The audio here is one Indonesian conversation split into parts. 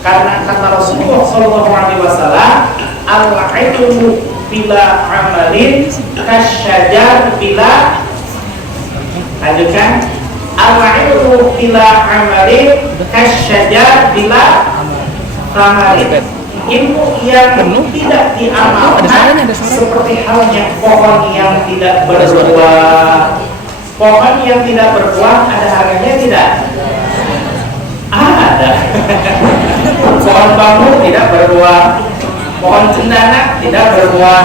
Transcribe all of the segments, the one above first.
Karena kata Rasulullah SAW, al-ilmu bila amalin kasyajar bila, lanjutkan, al-ilmu bila amalin kasyajar bila amalin. Ilmu yang tidak diamalkan seperti halnya pohon yang tidak berbuah. Pohon yang tidak berbuah ada harganya tidak? Ada. Pohon bambu tidak berbuah, pohon cendana tidak berbuah,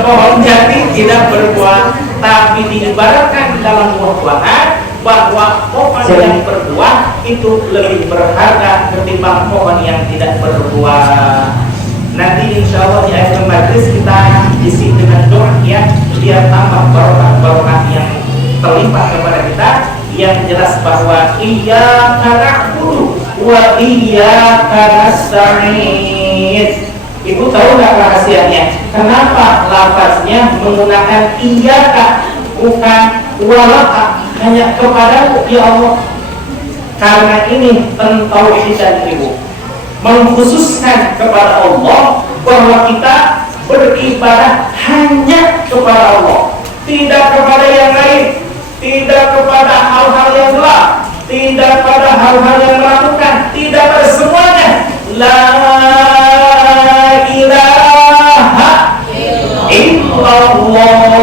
pohon jati tidak berbuah. Tapi diibaratkan dalam buah-buahan bahwa pohon yang berbuah itu lebih berharga ketimbang pohon yang tidak berbuah. Nanti insya Allah di akhir majlis kita isi dengan doa ya, biar tambah barokah yang terlimpah kepada kita. Yang jelas bahwa iyyaka na'budu wa iyyaka nasta'in. Ibu tahu nggak rahasianya? Kenapa lafaznya menggunakan iyyaka bukan walaka, hanya kepadamu ya Allah? Karena ini pentauhidan ibu, mengkhususkan kepada Allah bahwa kita beribadah hanya kepada Allah, tidak kepada yang lain. Tidak kepada hal-hal yang gelap, tidak pada hal-hal yang melakukan, tidak pada semuanya. La ilaha illallah,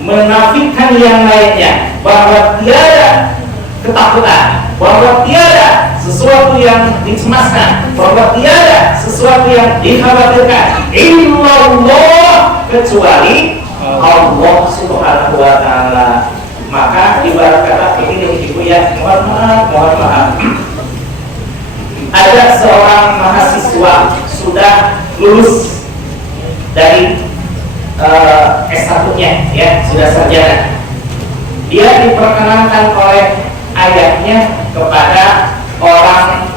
menafikan yang lainnya, bahwa tiada ketakutan, bahwa tiada sesuatu yang dicemaskan, bahwa tiada sesuatu yang dikhawatirkan, illallah, kecuali Allah Subhanahu wa ta'ala. Maka ibarat kata begini ibu ya, mohon maaf. Ada seorang mahasiswa sudah lulus dari S1-nya ya, sudah sarjana. Dia diperkenankan oleh ayahnya kepada orang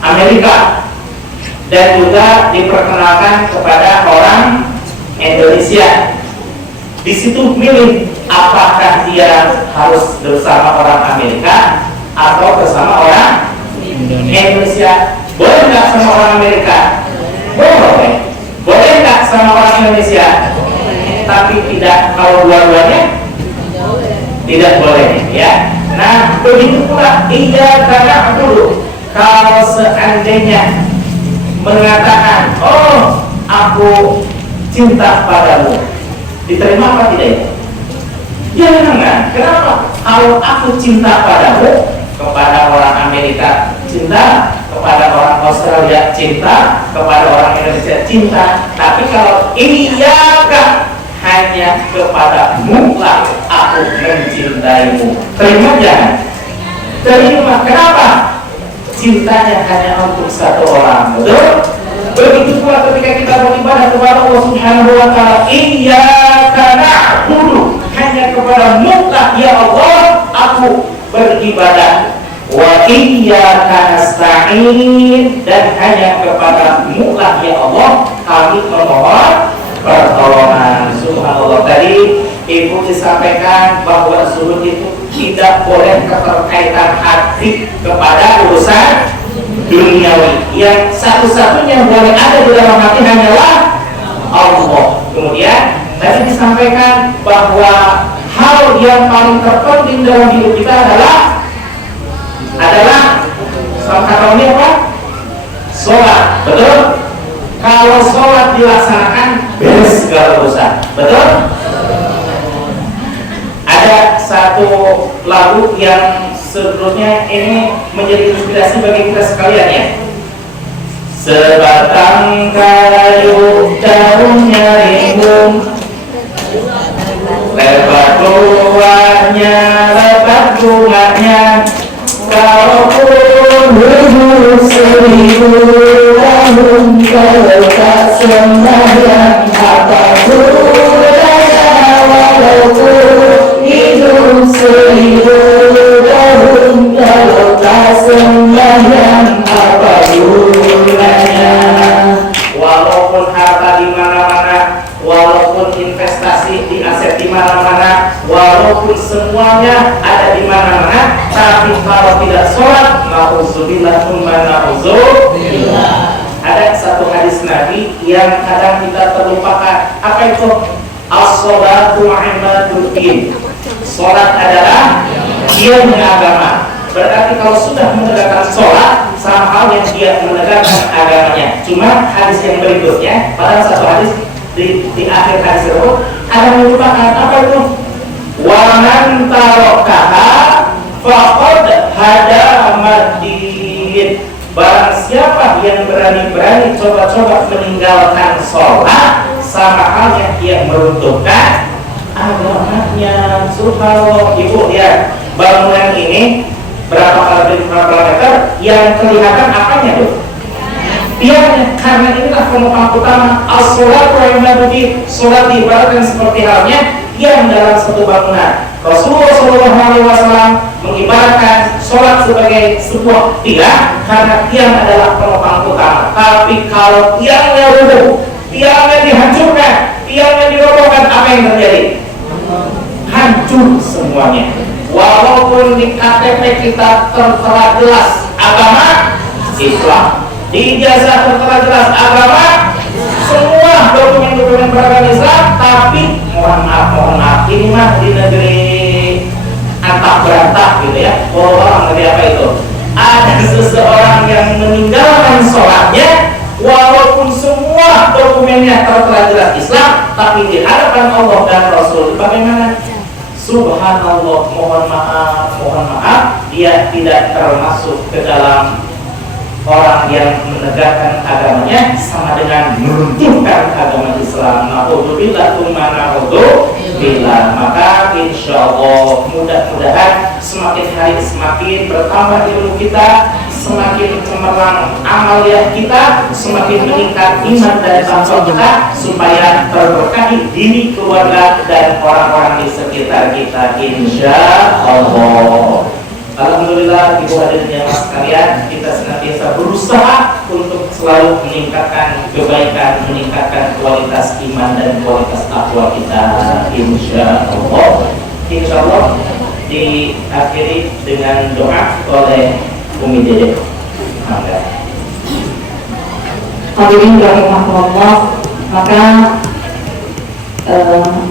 Amerika dan juga diperkenalkan kepada orang Indonesia. Di situ milih apakah dia harus bersama orang Amerika atau bersama orang Indonesia. Boleh nggak sama orang Amerika? Boleh. Boleh nggak sama orang Indonesia? Tapi tidak kalau dua-duanya? Tidak boleh ya. Nah begitu pula iyyaka na'budu. Kalau seandainya mengatakan, oh aku cinta padamu, diterima apa tidak itu? Jangan. Kenapa? Kalau aku cinta padamu, kepada orang Amerika cinta, kepada orang Australia cinta, kepada orang Indonesia cinta. Tapi kalau iyyaka, hanya kepadamu lah aku mencintaimu, terima jangan? Terima. Kenapa? Cintanya hanya untuk satu orang, betul? Begitu pula ketika kita beribadah kepada Allah Subhanahu wa ta'ala, iyyaka na'budu, hanya kepadamu lah ya Allah aku beribadah, wa iyyaka nasta'in, dan hanya kepadamu lah ya Allah kami memohon pertolongan. Subhanallah. Tadi ibu disampaikan bahwa zuhud itu tidak boleh keterkaitan hati kepada urusan duniawi. Yang satu-satunya boleh ada di dalam hati hanyalah Allah. Kemudian tadi disampaikan bahwa hal yang paling terpenting dalam hidup kita adalah salah kata apa? Sholat. Betul? Kalau sholat dilaksanakan beres segala urusan. Betul? Ada satu lagu yang sebelumnya ini menjadi inspirasi bagi kita sekalian ya. Sebatang kayu daunnya rimbun, lebat buahnya, lebat bunganya, kalaupun hidup 1000 tahun, kalau tak sembahyang apa gunanya, walaupun hidup 1000 tahun, kalau tak sembahyang apa gunanya. Walaupun harta di mana-mana, walaupun investasi di aset di mana-mana, walaupun semuanya ada di mana-mana, tapi kalau tidak sholat, na'udzubillah tsumma na'udzubillah. Ada satu hadis Nabi yang kadang kita terlupakan. Apa itu? As-sholatu imaduddin. Sholat adalah tiangnya agama. Berarti kalau sudah menegakkan sholat, sama hal yang dia menegakkan agamanya. Cuma hadis yang berikutnya, pada satu hadis di akhir hadis tersebut ada merupakan apa itu? Wa man tarakaha faqad hadamaddin. Barang siapa yang berani-berani coba-coba meninggalkan sholat, sama halnya dia meruntuhkan agamanya. Subhanallah. Ibu lihat bangunan ini berapa meter yang kelihatan apanya tuh? Tiangnya, karena inilah penopang utama. As-sholatu imaduddin. Sholat diibaratkan seperti halnya tiang dalam satu bangunan. Rasulullah SAW mengibaratkan sholat sebagai sebuah tiang karena tiang adalah penopang utama. Tapi kalau tiangnya runtuh, tiangnya dihancurkan, tiangnya dirobohkan, apa yang terjadi? Hancur semuanya. Walaupun di KTP kita tertera jelas agama Islam, di ijazah tertera jelas agama, semua dokumen-dokumen beragama Islam, tapi mohon maaf, ini mah di negeri antah berantah gitu ya. Orang negeri apa itu? Ada seseorang yang meninggalkan sholatnya, walaupun semua dokumennya tertera jelas Islam, tapi di hadapan Allah dan Rasul bagaimana? Subhanallah, mohon maaf, dia tidak termasuk ke dalam orang yang menegakkan agamanya, sama dengan meruntuhkan agama Islam. Na'udzubillah tsumma na'udzubillah. Maka insyaallah mudah-mudahan semakin hari semakin bertambah ilmu kita, semakin cemerlang amaliyah kita, semakin meningkat iman dan takwa kita, supaya terberkahi diri, keluarga, dan orang-orang di sekitar kita insyaallah. Alhamdulillah, ibu hadirin jamaah sekalian, kita senantiasa berusaha untuk selalu meningkatkan kebaikan, meningkatkan kualitas iman dan kualitas takwa kita insyaallah. Insyaallah diakhiri dengan doa oleh Umi Dede. Hadirin rahimahullah, maka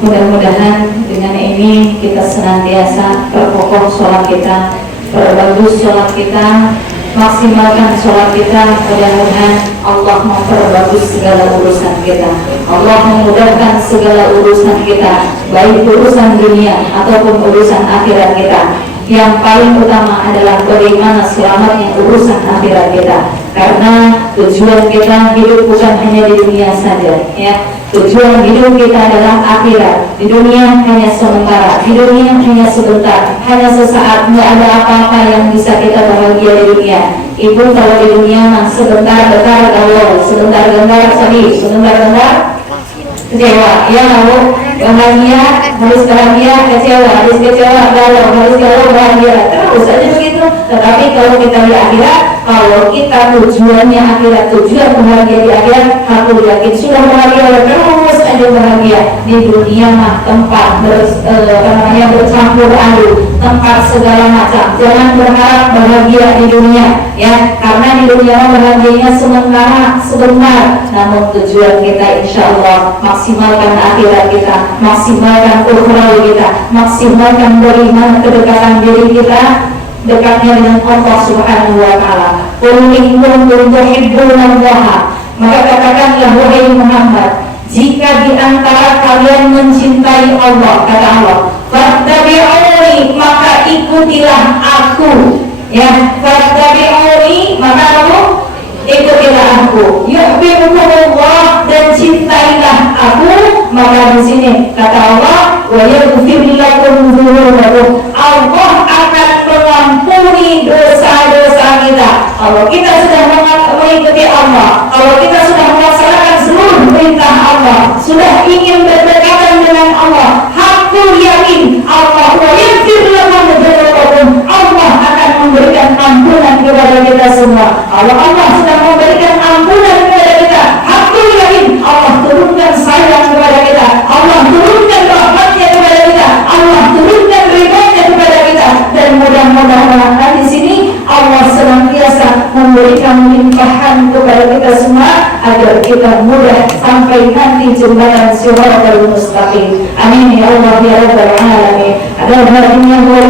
mudah-mudahan dengan ini kita senantiasa perkokoh sholat kita, perbagus sholat kita, maksimalkan sholat kita. Mudah-mudahan Allah memperbagus segala urusan kita, Allah memudahkan segala urusan kita, baik urusan dunia ataupun urusan akhirat kita. Yang paling utama adalah bagaimana selamatnya urusan akhirat kita, karena tujuan kita hidup bukan hanya di dunia saja, ya. Tujuan hidup kita adalah akhirat. Di dunia hanya sementara, di dunia hanya sebentar, hanya sesaat. Tidak ada apa-apa yang bisa kita bahagia di dunia. Ibu kalau di dunia mah sebentar bentar galau, sebentar bentar sedih, sebentar bentar kecewa. Ya lalu bahagia, harus bahagia, kecewa, harus kecewa, galau, harus galau, bahagia, terus aja begitu. Tetapi kalau kita di akhirat, kalau kita tujuannya akhirat, tujuan bahagia di akhirat, aku yakin sudah bahagia, terus aja bahagia. Di dunia mah tempat bercampur aduk, tempat segala macam. Jangan berharap bahagia di dunia, ya, karena di dunia bahagianya sementara, sebentar. Namun tujuan kita insya Allah maksimalkan akhirat kita, maksimalkan ukhrawi kita, maksimalkan bagaimana kedekatan diri kita, dekatnya dengan Allah Subhanahu wa taala. Qul in kuntum tuhibbunallaha, maka katakanlah wahai Muhammad, jika di antara kalian mencintai Allah, kata Allah, fattabi'uni, maka ikutilah aku, ya, fattabi'uni, maka kamu ikutilah aku, yuhibbukumullah, dan cintailah aku. Maka di sini kata Allah, wa yaghfir lakum dzunubakum, Allah akan mengampuni dosa-dosa kita. Kalau kita sudah mengikuti Allah, kalau kita sudah melaksanakan seluruh perintah Allah, sudah ingin berdekatan dengan Allah, aku yakin Allah wa yaghfir lakum dzunubakum, Allah akan memberikan ampunan kepada kita semua. Kalau Allah sudah memberikan ampunan kepada kita, aku yakin Allah turunkan sayang kepada kita, Allah turunkan rahmatnya kepada kita, Allah turunkan ridhonya kepada kita. dengan mudah sampai nanti jembatan Shiratal Mustaqim. Amin ya Allah ya Rabbal Alamin. Ada hadinya wal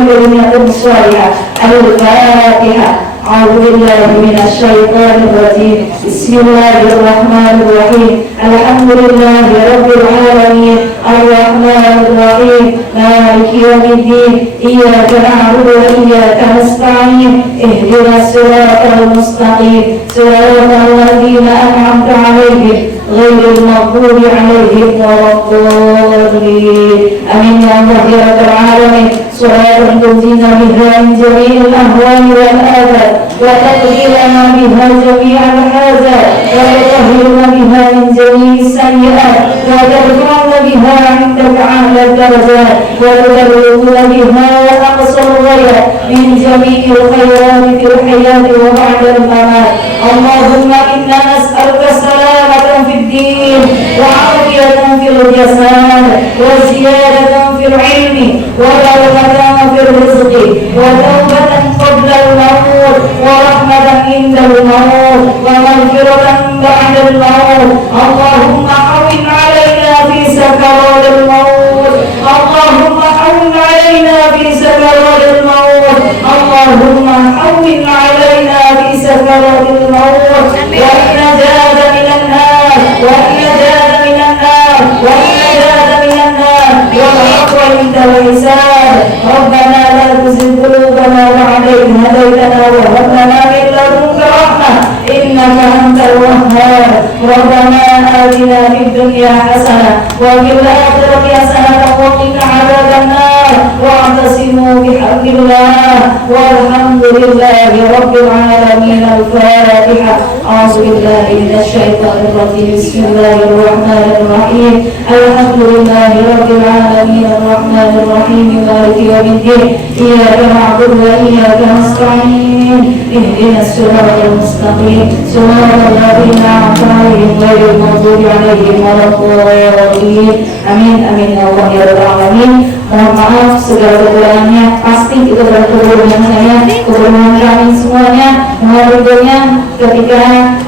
salihah. Al-Fatihah. أعوذ بالله من الشيطان الرجيم. بسم الله الرحمن الرحيم. الحمد لله رب العالمين الرحمن الرحيم مالك يوم الدين إياك نعبد وإياك نستعين اهدنا الصراط المستقيم صراط الذين أنعمت عليهم غير المغضوب عليهم ولا الضالين. آمين يا الله يا رب العالمين. صلاة تنجينا بها من جميع الأهوال والآفات وتقضي لنا بها جميع الحاجات وتطهرنا بها من جميع السيئات وترفعنا بها عندك أعلى الدرجات وتبلغنا بها أقصى الغايات من جميع الخيرات في الحياة وبعد الممات. اللهم إنا نسألك سلامة في الدين وعافية في الجسد وزيادة في العلم وبركة في الرزق وتوبة قبل الموت ورحمة عند الموت ومغفرة بعد الموت. اللهم حول علينا في سكرات الموت. اللهم حول علينا في سكرات الموت. اللهم حول علينا في سكرات الموت والنجاة من النار والنجاة من النار والنجاة من النار والعفو عند الحساب. ربنا لا تزغ قلوبنا بعد إذ هديتنا وهب لنا من لدنك رحمة إنك أنت الوهاب. ربنا آتنا في الدنيا حسنة وفي الآخرة حسنة وقنا عذاب النار واعتصموا بحبل الله والحمد لله رب العالمين. الفاتحة. أعوذ بالله من الشيطان الرجيم. بسم الله الرحمن الرحيم. الحمد لله رب العالمين الرحمن الرحيم مالك يوم الدين إياك نعبد وإياك نستعين اهدنا الصراط المستقيم صراط الذين أنعمت عليهم غير المغضوب عليهم ولا الضالين. Amin amin ya Allah ya Rabbal Alamin. Mohon maaf segala kekurangannya, pasti itu adalah kebodohan saya, kebodohan kami semuanya. Mohon ridhonya ketika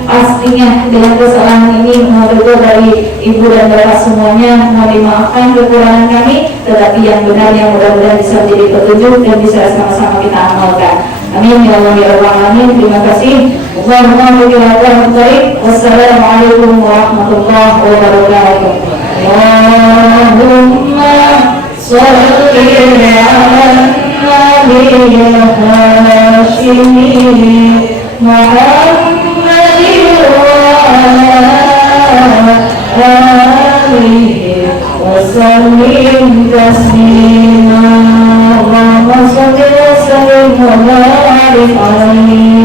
pastinya dengan kesalahan ini, mohon ridho dari ibu dan bapak semuanya. Mohon dimaafkan kekurangan kami, tetapi yang benar yang mudah-mudahan bisa menjadi petunjuk dan bisa sama-sama kita amalkan. Amin ya Allah ya Rabbal Alamin. Terima kasih. Wassalamualaikum warahmatullahi wabarakatuh. Allahumma sholli ala nabiyyil hashimi Muhammadin wa ala alihi wa sallim taslima. Allahumma sholli wa sallim wa barik alaihi.